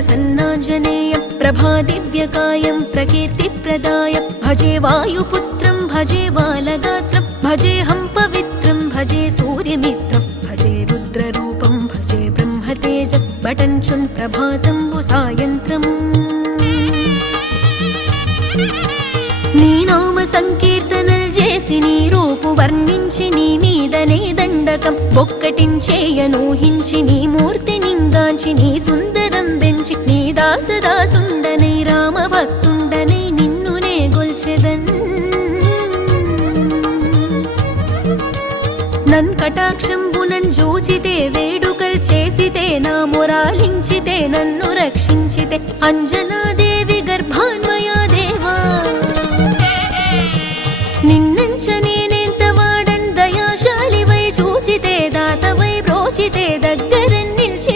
प्रसन्नाञ्जनेयं प्रभादिव्यकायं प्रकीर्तिप्रदायं भजे वायुपुत्रं भजे बालगात्रं भजेऽहं पवित्रं भजे सूर्यमित्रं भजे रुद्ररूपं भजे ब्रह्मतेजं बटञ्चुन् प्रभातं सायन्त्रम् నీ నామ సంకీర్తనలు చేసి నీ రూపు వర్ణించి నీ మీదనే దండకం ఒక్కటించేయనూహించి నీ మూర్తి నింగాంచి నీ సుందరం పెంచి నీ దాసదాసుండనై రామ భక్తుండనై నిన్నునే గొల్చెదన్ నన్ కటాక్షంబునన్ జూచితే వేడుకల్ చేసితే నా మొరాలించితే నన్ను రక్షించితే అంజనాదే